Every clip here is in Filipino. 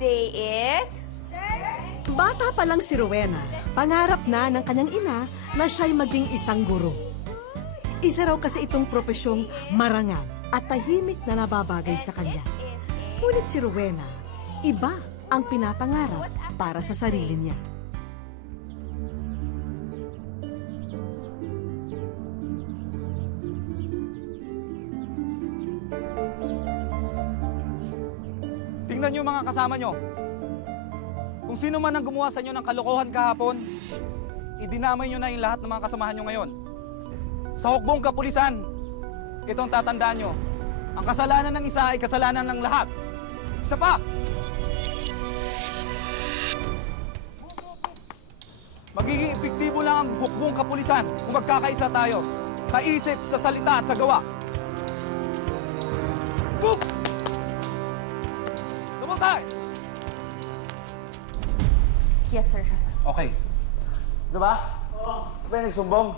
Today is... Bata pa lang si Rowena, pangarap na ng kanyang ina na siya'y maging isang guro. Isa raw kasi itong propesyong marangal at tahimik na nababagay sa kanya. Ngunit si Rowena, iba ang pinapangarap para sa sarili niya. Tingnan niyo mga kasama niyo. Kung sino man ang gumawa sa inyo ng kalokohan kahapon, idinamay niyo na yung lahat ng mga kasamahan niyo ngayon. Sa hukbong kapulisan, itong tatandaan niyo, ang kasalanan ng isa ay kasalanan ng lahat. Isa pa! Magiging epektibo lang ang hukbong kapulisan kung magkakaisa tayo sa isip, sa salita at sa gawa. Boom! Tumol tayo! Yes, sir. Okay. Diba? Oo. Ba nagsumbong?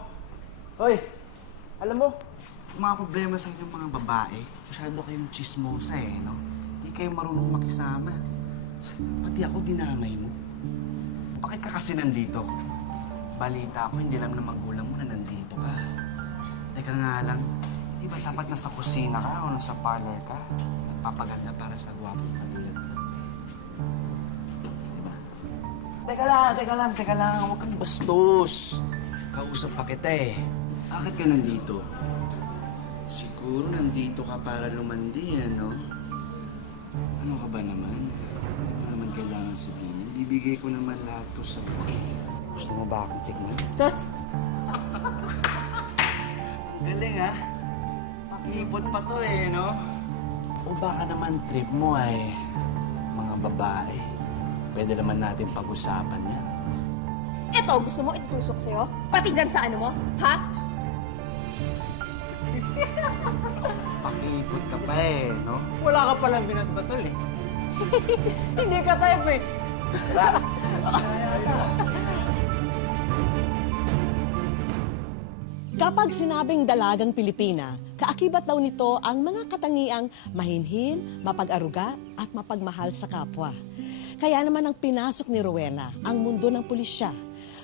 Hoy, alam mo, mga problema sa inyong mga babae, masyado kayong chismosa no? Hindi kayo marunong makisama. Pati ako dinamay mo. Bakit ka kasi nandito? Balita ko, hindi alam na magulang mo na nandito ka. Teka nga lang, di ba dapat nasa kusina ka o nasa parlor ka? Nagpapaganda para sa gwapong katulad mo. Teka lang. Huwag kang bastos. Kausap pa kita eh. Bakit ka nandito? Siguro nandito ka para lumandi, ano? Ano ka ba naman? Ano naman kailangan sabihin? Bibigay ko naman lahat to sa iyo. Gusto mo ba akong tikman? Bastos! Galing ha? Pakipot pa to no? O baka naman trip mo ay mga babae. Pwede naman natin pag-usapan yan. Eto, gusto mo itutusok sa'yo? Pati dyan sa ano mo? Ha? Pakipot ka pa no? Wala ka palang binatbatol eh. Hindi ka type eh. Kapag sinabing dalagang Pilipina, kaakibat daw nito ang mga katangiang mahinhin, mapag-aruga at mapagmahal sa kapwa. Kaya naman ang pinasok ni Rowena ang mundo ng pulisya.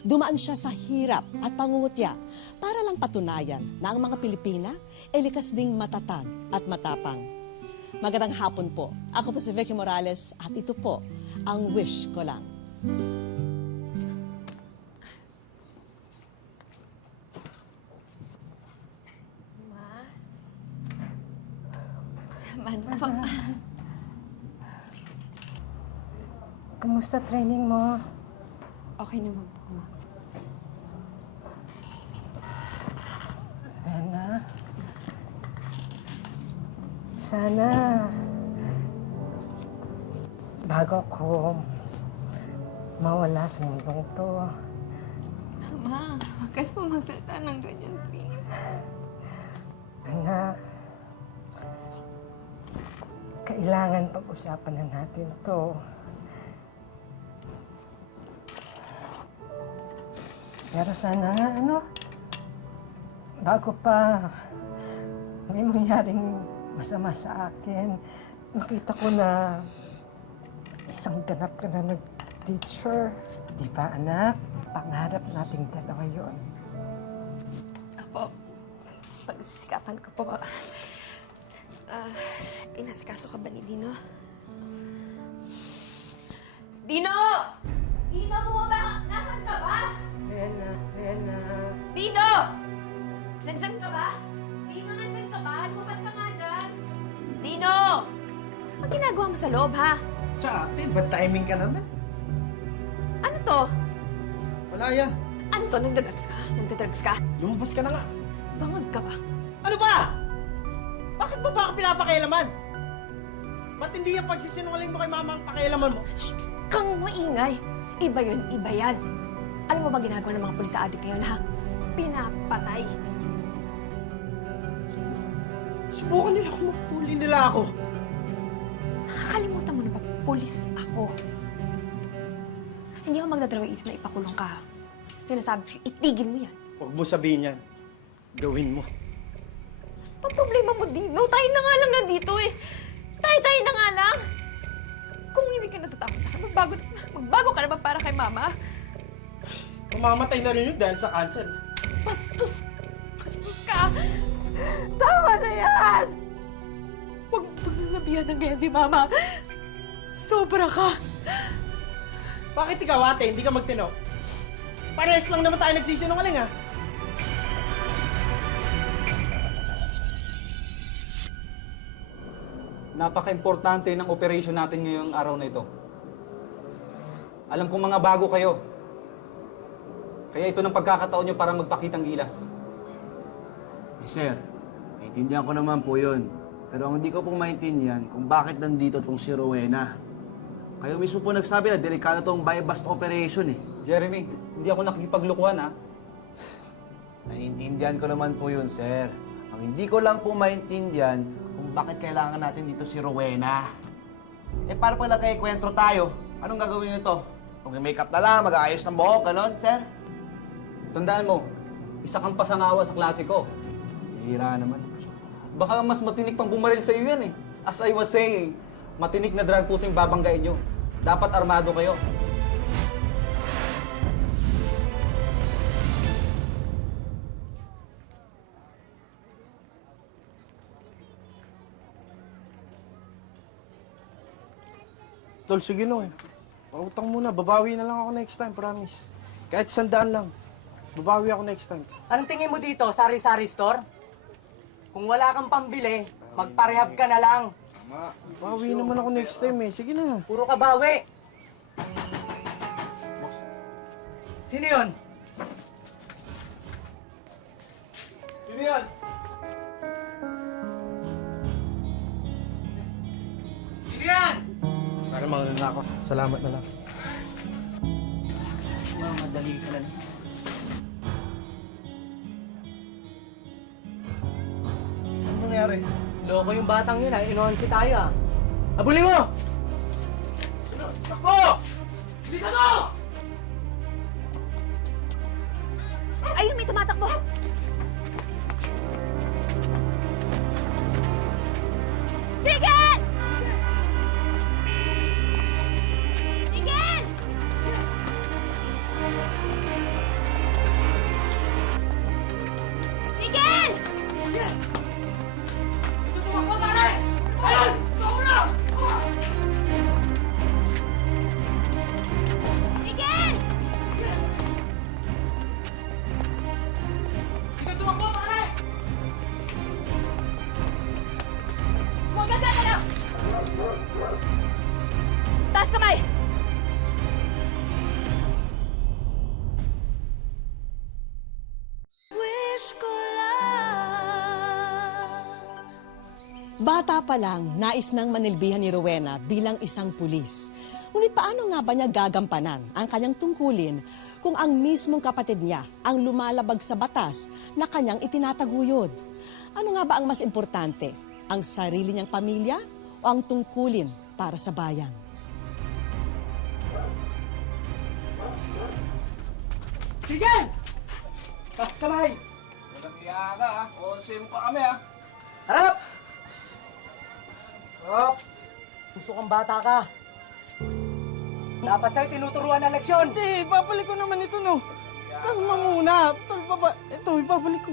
Dumaan siya sa hirap at pangungutya para lang patunayan na ang mga Pilipina ay likas ding matatag at matapang. Magandang hapon po. Ako po si Vicky Morales at ito po ang Wish Ko Lang. Man po. Kumusta training mo? Okay naman po, ma. Rena? Sana bago ko mawala sa mundong to, Ma, huwag ka naman magsalita ng ganyan, please. anak, kailangan pag-usapan na natin to. Pero sana nga, bago pa may mangyaring masama sa akin, makita ko na isang ganap ka na nag-teacher. Di ba, anak? Pangarap nating dalawa yun. Apo, pagsisikapan ko po. Inasikaso ka ba ni Dino? Dino! Dino, bumaba! Nasaan ka ba? Rena. Dino! Nandyan ka ba? Dino, nandyan ka ba? Lumabas ka nga dyan. Dino! Ang ginagawa mo sa loob, ha? Tsaka ate, bad timing ka naman. Ano to? Wala yan. Ano to? Nagdadrugs ka? Nagdadrugs ka? Lumabas ka na nga. Bangag ka ba? Ano ba? Bakit ba ako pinapakialaman? Ba't hindi yung pagsisinungaling mo kay mama ang pakialaman mo? Shh! Kang maingay! Iba yun, iba yan. Alam mo ba ginagawa ng mga pulis sa adik ngayon, ha? Pinapatay. Subukan nila kung mahuli nila ako. Nakakalimutan mo na ba, pulis ako. Hindi ako magdadalawang isip na ipakulong ka. Sinasabi ko, itigil mo yan. Huwag mo sabihin yan. Gawin mo. Ang problema mo, Dino, tayo na nga lang nandito eh. Tayo na nga lang. Kung hindi ka natatakot magbago ka naman para kay Mama. Mamamatay na rin yun dahil sa cancer. Bastos ka! Tama na yan! Huwag pagsasabihan ng ganyan si Mama. Sobra ka! Bakit ikaw, ate, hindi ka magtino? Parehas lang naman tayo nagsisinungaling, ha? Napaka-importante ng operation natin ngayong araw na ito. Alam kong mga bago kayo. Kaya ito ng pagkakataon nyo para magpakitang gilas. Sir, naiintindihan ko naman po yun. Pero ang hindi ko pong maintindihan kung bakit nandito tong si Rowena. Kayo mismo po nagsabi na delikado tong buy-bust operation eh. Jeremy, hindi ako nakikipaglukuhan ha. Naiintindihan ko naman po yun, sir. Ang hindi ko lang po maintindihan kung bakit kailangan natin dito si Rowena. Eh, para pala kay kwentro tayo, anong gagawin nito? Mag-makeup na lang, mag-aayos ng buhok, ganon, sir? Tandaan mo, isa kang pasangawa sa klase ko. Hira naman. Baka mas matinik pang bumaril sa iyo yan eh. As I was saying, matinik na drug puso yung babanggain nyo. Dapat armado kayo. Tol, sige no. Pautang muna, babawi na lang ako next time, promise. Kahit 100 lang. Babawi ako next time. Anong tingin mo dito, sari-sari store? Kung wala kang pambili, magparehab ka na lang. Bawi naman ako next time eh. Sige na. Puro ka bawi. Sino yun? Sino yan? Sino yan? Para mauna na ako. Salamat na lang. Madali ka lang. Ano nangyari? Loko yung batang yun, inuhansi tayo ah. Abuli mo! Takbo! Bilisan mo! Ayun, may tumatakbo! Tigil! Tigil! Tigil! Ito tumakbo, pare! Ayun! Tumakbo na! Tigil! Ito tumakbo, pare! Huwag kang gagalaw! Taas kamay! Bata pa lang, nais nang manilbihan ni Rowena bilang isang pulis. Ngunit paano nga ba niya gagampanan ang kanyang tungkulin kung ang mismong kapatid niya ang lumalabag sa batas na kanyang itinataguyod? Ano nga ba ang mas importante? Ang sarili niyang pamilya o ang tungkulin para sa bayan? Tigil! Taas kamay! Walang iya ka ha. O, same pa kami ha. Harap! Harap! Puso kang bata ka. Dapat sa'yo tinuturuan ng leksyon. Hindi, babalik ko naman ito, no. Kalma muna. Tol, ito, ibabalik ko.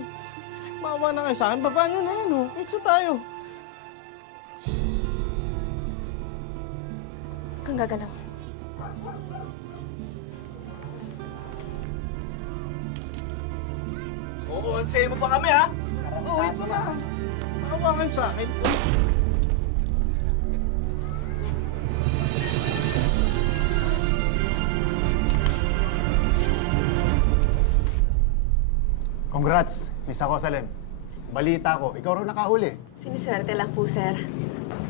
Maawa na kayo sa akin. Baba nyo na yan, no. Itso tayo. Huwag kang gagalaw. Oo, same mo pa kami ha. Oo, ito na. Maawa kayo sa akin. Congrats, Miss Ako Salem. Balita ko, ikaw rin nakahuli. Siniswerte lang po, sir.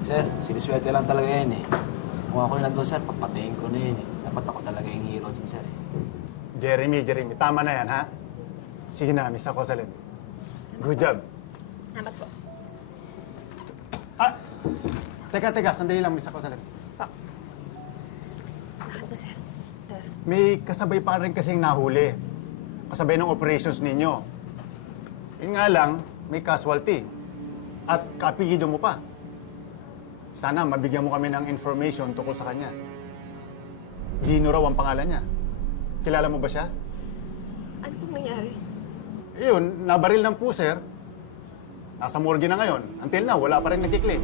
Sir, siniswerte lang talaga yan eh. Kung ako yung nandun, sir, papatayin ko na yun eh. Dapat ako talaga yung hero dyan, sir eh. Jeremy, tama na yan, ha? Sige na, Miss Ako Salem. Good job. Salamat po. Ah, teka, sandali lang, Miss Ako Salem. Bakit po, sir? Sir. May kasabay pa rin kasing nahuli. Kasabay ng operations ninyo. Yun nga lang, may casualty. At kaapelyido mo pa. Sana mabigyan mo kami ng information tungkol sa kanya. Gino raw ang pangalan niya. Kilala mo ba siya? Ano pong nangyari? Yun, nabaril ng puser. Nasa morgue na ngayon. Until now, wala pa rin nagkiklaim.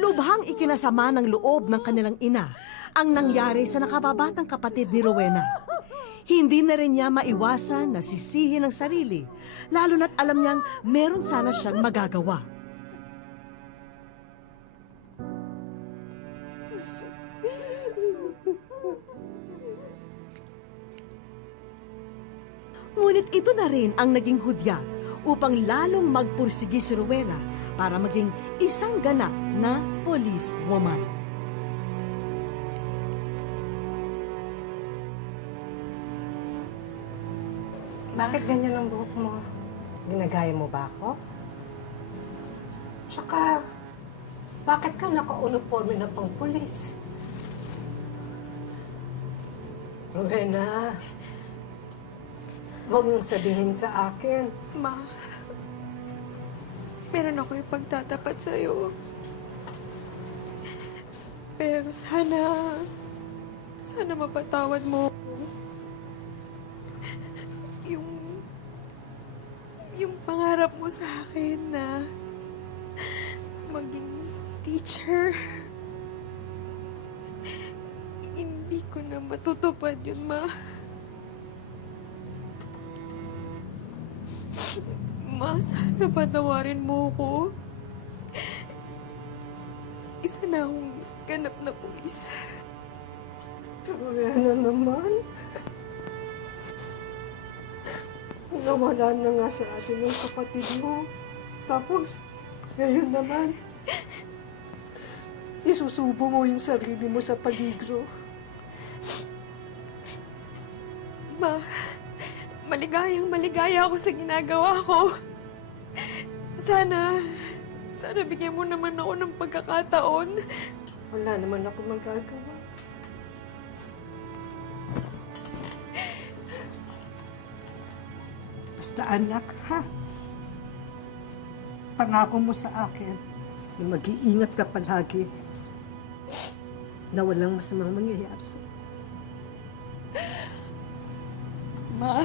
Lubhang ikinasama ng loob ng kanilang ina ang nangyari sa nakababatang kapatid ni Rowena. Hindi na rin niya maiwasan na sisihin ang sarili, lalo na't alam niyang meron sana siyang magagawa. Ngunit ito na rin ang naging hudyat upang lalong magpursigi si Rowena para maging isang ganap na police woman. Bakit ganyan ang buhok mo? Ginagaya mo ba ako? Tsaka, bakit ka naka-uniforme na pang pulis? Rowena, huwag mong sabihin sa akin. Ma, meron ako ipagtatapat sa'yo. Pero sana mapatawad mo ako. Yung pangarap mo sa akin na maging teacher, hindi ko na matutupad yun, Ma. Ma, sana patawarin mo ko. Isa na akong ganap na pulis. Rowena naman. Nawala na nga sa atin yung kapatid mo. Tapos, ngayon naman, isusubo mo yung sarili mo sa peligro. Ma, maligaya ako sa ginagawa ko. Sana bigyan mo naman ako ng pagkakataon. Wala naman ako magagawa. Basta anak, ha? Pangako mo sa akin na mag-iingat ka palagi na walang masamang mangyayari sa'yo. Ma,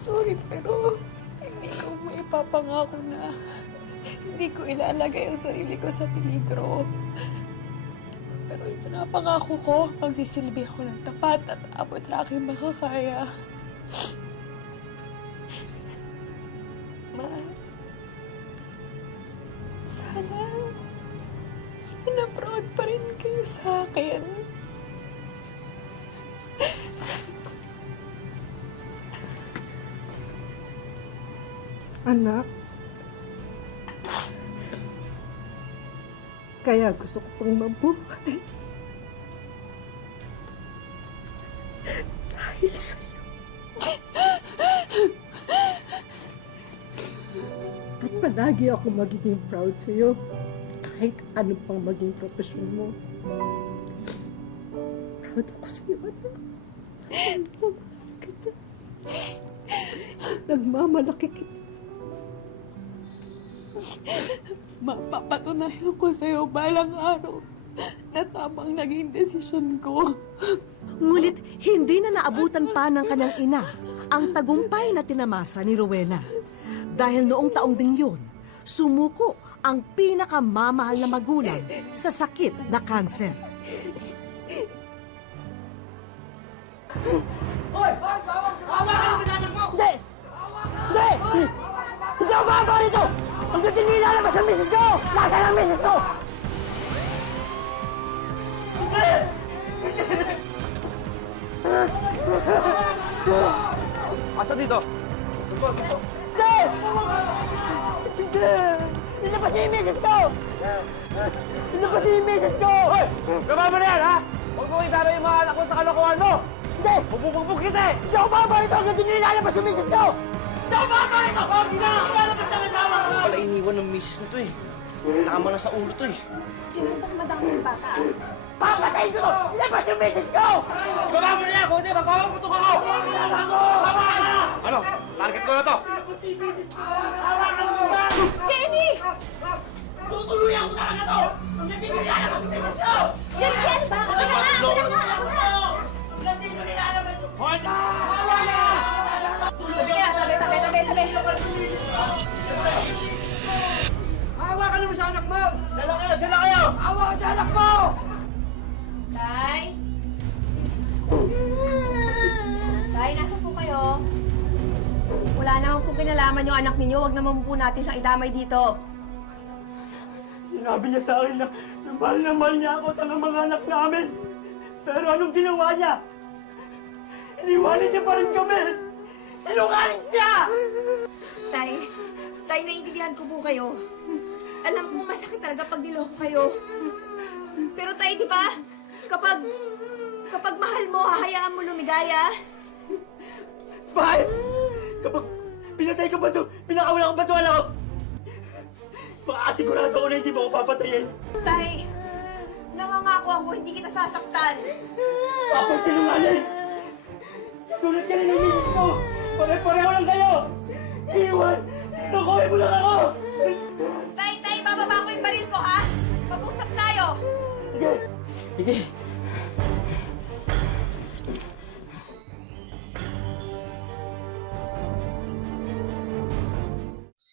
sorry pero hindi ko maipapangako na hindi ko ilalagay ang sarili ko sa peligro. Pero ipinapangako ko, magsisilbi ako ng tapat at abot sa aking makakaya. Ma, sana proud pa rin kayo sa akin. Anak, kaya gusto ko pang mabuhay. Dahil sa'yo. At palagi ako magiging proud sa'yo. Kahit ano pang maging profesyon mo. Proud ako sa'yo, anak. Nagmamalaki kita. Nagmamalaki kita. Mapapatunayan ko sa'yo balang araw na tamang naging desisyon ko. Ngunit hindi na naabutan pa ng kanyang ina ang tagumpay na tinamasa ni Rowena. Dahil noong taong ding yun, sumuko ang pinakamamahal na magulang sa sakit na kanser. Hindi! Hindi! Hindi ako bababa rito! Hanggang hindi nilalabas ang misis ko! Nasaan ang misis ko? Asa dito? Hindi! Hindi! Nilabas niya yung misis ko! Nilabas niya yung misis ko! Hoy! Gaba mo na yan, ha? Huwag mo itaro yung mga anak mo sa kalokohan mo! Hindi! Bububog kita eh! Hindi ako baba rito hanggang di nyo ilalabas yung misis ko! Hindi ako baba rito! Hindi na ako ilalabas ng asawa ko! Wala iniwan ng misis na to eh. Tama na sa ulo to eh. Sino pang madaming bata? Papatayin ko to! Ilabas yung misis ko! Ibaba mo na yan! Kung hindi, magpapaputok ako! Ano? Target ko na to! Jamie! Tutuluyan ko talaga to! Hanggang di nyo ilalabas yung misis ko! Jamie, ano ba? Ano ba? Hanggang di nyo ilalabas yung... Hold on! Tabi. Hawakan mo sa anak mo! Diyan lang kayo! Diyan lang kayo! Hawakan sa anak mo! Tay? Tay, nasa po kayo? Wala naman po kinalaman yung anak ninyo. Huwag naman po natin siyang idamay dito. Sinabi niya sa akin na mahal niya ako at ang mga anak namin. Pero anong ginawa niya? Iniwanan niya pa rin kami! Sinungaling siya! Tay, naiintindihan ko po kayo. Alam ko masakit talaga pag niloko kayo. Pero tay, di ba? Kapag mahal mo, hahayaan mo lumigaya. Bakit? Kapag pinatay ka ba ito, pinakawala ko ba ito anak ko? Makasigurado ako na hindi mo ako papatayin. Tay, nangangako ako, hindi kita sasaktan. Papa, sinungaling! Tulad ka rin ng misis mo! Pare-pareho lang kayo! Iwan! Nilokohin mo lang ako! Tay, bababa ko yung baril ko, ha? Mag-usap tayo. Sige! Sige!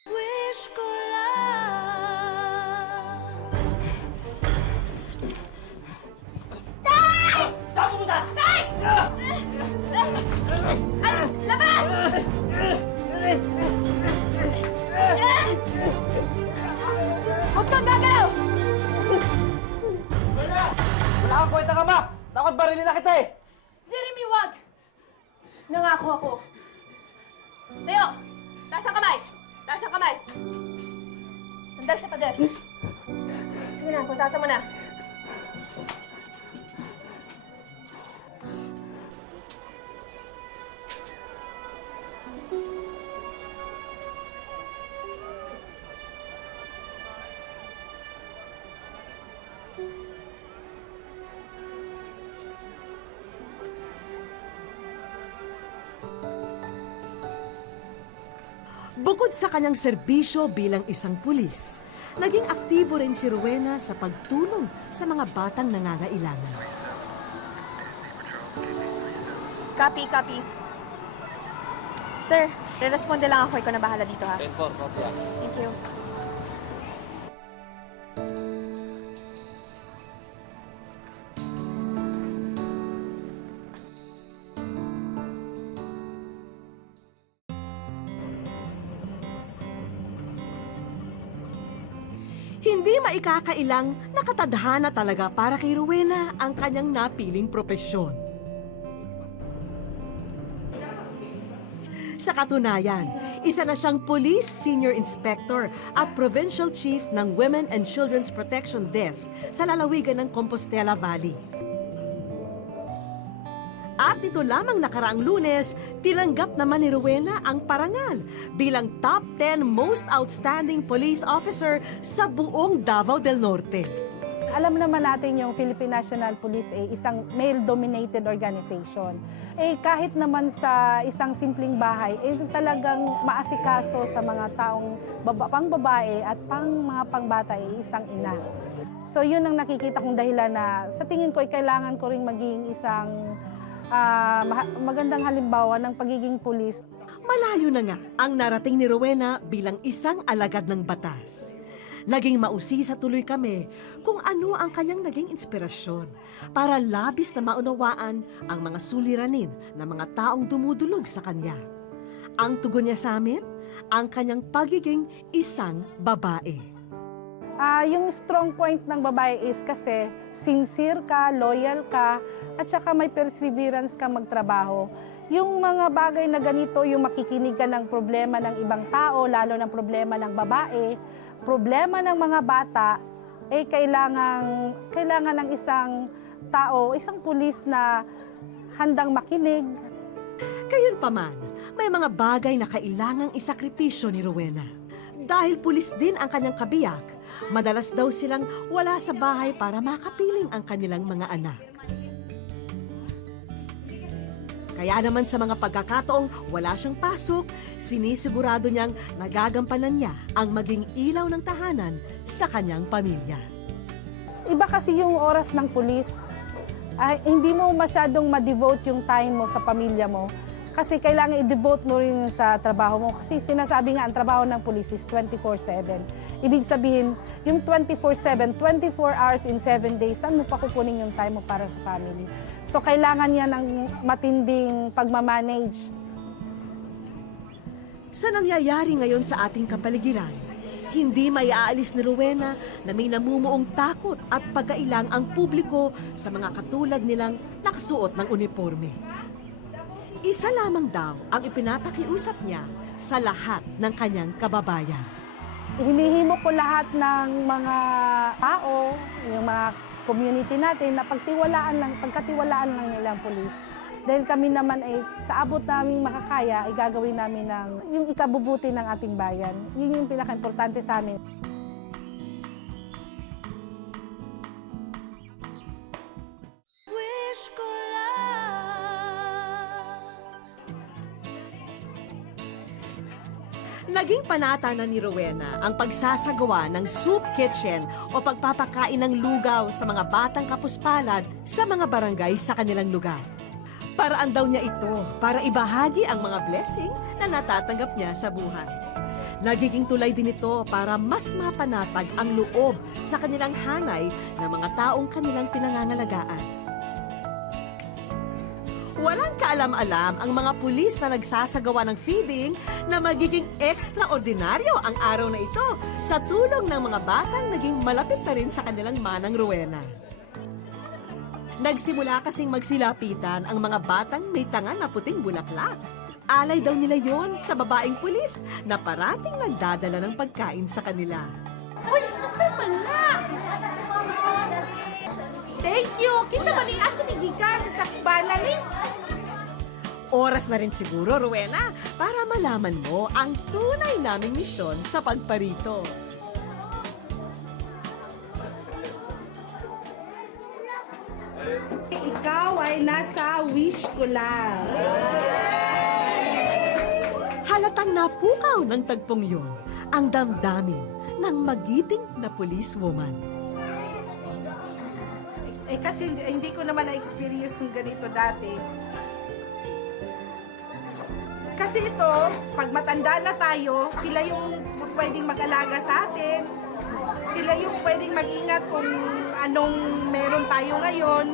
Wish ko lang. Tay! Saan pumunta? Tay! Labas! Huwag kang gagalaw! Wala kang kwenta ka, ma! Dapat barilin na kita eh! Jeremy, wag! Nangako ako. Tayo! Taas ang kamay! Taas ang kamay! Sandal sa pader. Sige na, pusasa mo na. Bukod sa kanyang serbisyo bilang isang pulis, naging aktibo rin si Rowena sa pagtulong sa mga batang nangangailangan. Copy. Sir, re-responde lang ako. Ikaw na bahala dito, ha? Thank you. Hindi maikakailang nakatadhana talaga para kay Rowena ang kanyang napiling propesyon. Sa katunayan, isa na siyang Police Senior Inspector at Provincial Chief ng Women and Children's Protection Desk sa lalawigan ng Compostela Valley. At nito lamang nakaraang Lunes, tinanggap naman ni Rowena ang parangal bilang Top 10 Most Outstanding Police Officer sa buong Davao del Norte. Alam naman natin yung Philippine National Police ay isang male-dominated organization. Kahit naman sa isang simpleng bahay, talagang maasikaso sa mga taong pang babae at mga pangbata ay isang ina. So yun ang nakikita kong dahilan na sa tingin ko ay kailangan ko ring maging isang magandang halimbawa ng pagiging pulis. Malayo na nga ang narating ni Rowena bilang isang alagad ng batas. Naging mausisa tuloy kami kung ano ang kanyang naging inspirasyon para labis na maunawaan ang mga suliranin ng mga taong dumudulog sa kanya. Ang tugon niya sa amin, ang kanyang pagiging isang babae. Yung strong point ng babae is kasi sincere ka, loyal ka, at saka may perseverance ka magtrabaho. Yung mga bagay na ganito, yung makikinig ka ng problema ng ibang tao, lalo ng problema ng babae, problema ng mga bata, kailangan ng isang tao, isang pulis na handang makinig. Gayunpaman, may mga bagay na kailangang isakripisyo ni Rowena. Dahil pulis din ang kanyang kabiyak, madalas daw silang wala sa bahay para makapiling ang kanilang mga anak. Kaya naman sa mga pagkakataong wala siyang pasok, sinisigurado niyang nagagampanan niya ang maging ilaw ng tahanan sa kanyang pamilya. Iba kasi yung oras ng pulis. Hindi mo masyadong ma-devote yung time mo sa pamilya mo. Kasi kailangan i-devote mo rin sa trabaho mo. Kasi sinasabi nga, ang trabaho ng pulis is 24/7. Ibig sabihin, yung 24/7, 24 hours in 7 days, saan mo pa kukunin yung time mo para sa family? So, kailangan niya ng matinding pagmamanage. Sa nangyayari ngayon sa ating kapaligiran, hindi maiaalis ni Rowena na may namumuong takot at pagkailang ang publiko sa mga katulad nilang nakasuot ng uniforme. Isa lamang daw ang ipinapakiusap niya sa lahat ng kanyang kababayan. Hinihimo ko lahat ng mga tao, yung mga community natin, na pagkatiwalaan lang nila ang pulis. Dahil kami naman ay sa abot namin makakaya, ay gagawin namin yung ikabubuti ng ating bayan. Yun yung pinaka-importante sa amin. Naging panata na ni Rowena ang pagsasagawa ng soup kitchen o pagpapakain ng lugaw sa mga batang kapuspalad sa mga barangay sa kanilang lugar. Paraan daw niya ito para ibahagi ang mga blessing na natatanggap niya sa buhay. Nagiging tulay din ito para mas mapanatag ang loob sa kanilang hanay ng mga taong kanilang pinangangalagaan. Walang kaalam-alam ang mga pulis na nagsasagawa ng feeding na magiging ekstraordinaryo ang araw na ito sa tulong ng mga batang naging malapit na rin sa kanilang manang Rowena. Nagsimula kasing magsilapitan ang mga batang may tanga na puting bulaklak. Alay daw nila yon sa babaeng pulis na parating nagdadala ng pagkain sa kanila. Uy, asa man na? Thank you! Kisa man asa ni Gikan sa kubana ni? Oras na rin siguro, Rowena, para malaman mo ang tunay naming misyon sa pagparito. Ikaw ay nasa wish ko lang. Halatang napukaw ng tagpong yon ang damdamin ng magiting na policewoman. Kasi hindi ko naman na-experience yung ganito dati. Kasi ito, pag matanda na tayo, sila yung pwedeng mag-alaga sa atin. Sila yung pwedeng mag-ingat kung anong meron tayo ngayon.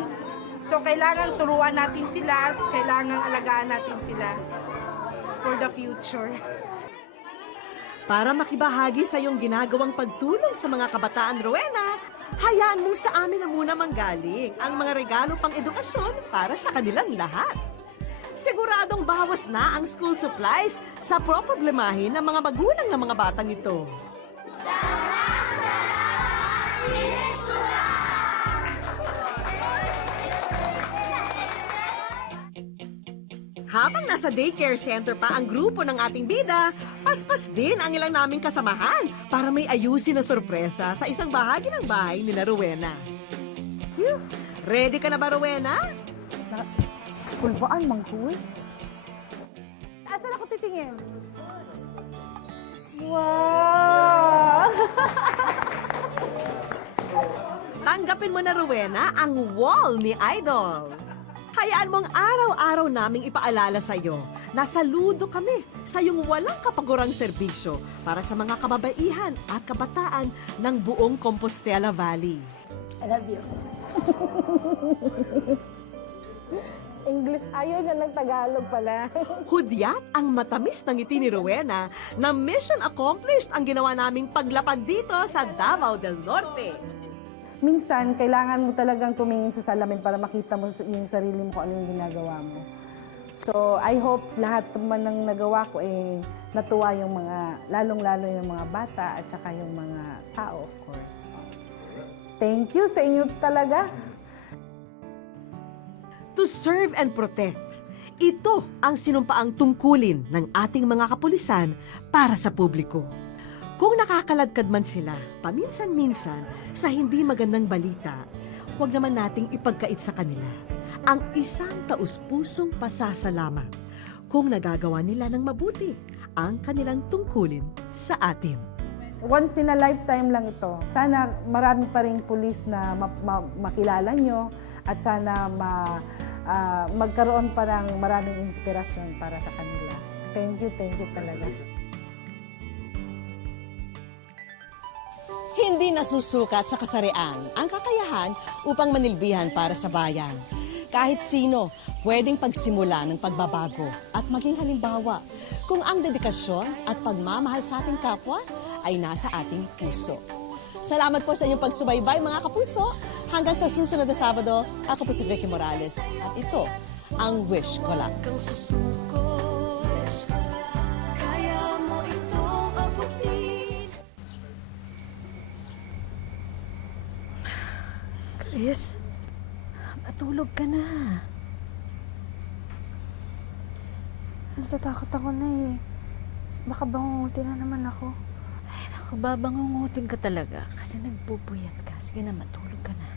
So, kailangan turuan natin sila, kailangan alagaan natin sila for the future. Para makibahagi sa iyong ginagawang pagtulong sa mga kabataan, Rowena, hayaan mong sa amin na muna manggaling ang mga regalo pang edukasyon para sa kanilang lahat. Siguradong bawas na ang school supplies sa problemahin ng mga magulang ng mga batang ito. Habang nasa daycare center pa ang grupo ng ating bida, paspas din ang ilang naming kasamahan para may ayusin na sorpresa sa isang bahagi ng bahay nila Rowena. Ready ka na ba, Rowena? Kulbaan, mangkuy. Asan ako titingin? Wow! Tanggapin mo na, Rowena, ang wall ni Idol. Hayaan mong araw-araw naming ipaalala sa iyo na saludo kami sa iyong walang kapagurang serbisyo para sa mga kababaihan at kabataan ng buong Compostela Valley. I love you. English, ayaw niya ng Tagalog pala. Hudyat ang matamis ng ngiti ni Rowena na mission accomplished ang ginawa naming paglapag dito sa Davao del Norte. Minsan, kailangan mo talagang tumingin sa salamin para makita mo yung sarili mo kung ano yung ginagawa mo. So, I hope lahat naman ng nagawa ko natuwa yung mga, lalong-lalo yung mga bata at saka yung mga tao, of course. Thank you sa inyo talaga. to serve and protect. Ito ang sinumpaang tungkulin ng ating mga kapulisan para sa publiko. Kung nakakaladkad man sila, paminsan-minsan, sa hindi magandang balita, huwag naman nating ipagkait sa kanila ang isang taus-pusong pasasalamat kung nagagawa nila ng mabuti ang kanilang tungkulin sa atin. Once in a lifetime lang ito. Sana marami pa ring pulis na makilala nyo at sana magkaroon pa ng maraming inspirasyon para sa kanila. Thank you talaga. Hindi nasusukat sa kasarian ang kakayahan upang manilbihan para sa bayan. Kahit sino, pwedeng pagsimula ng pagbabago at maging halimbawa kung ang dedikasyon at pagmamahal sa ating kapwa ay nasa ating puso. Salamat po sa inyong pagsubaybay mga kapuso. Hanggang sa susunod na Sabado, ako po si Vicky Morales at ito ang Wish Ko Lang. Kang susuko, kaya mo itong abutin. Chris, matulog ka na. Natatakot ako na eh. Baka bangungutin na naman ako. Ay, naku, babangungutin ka talaga kasi nagpupuyat ka. Sige na, matulog ka na.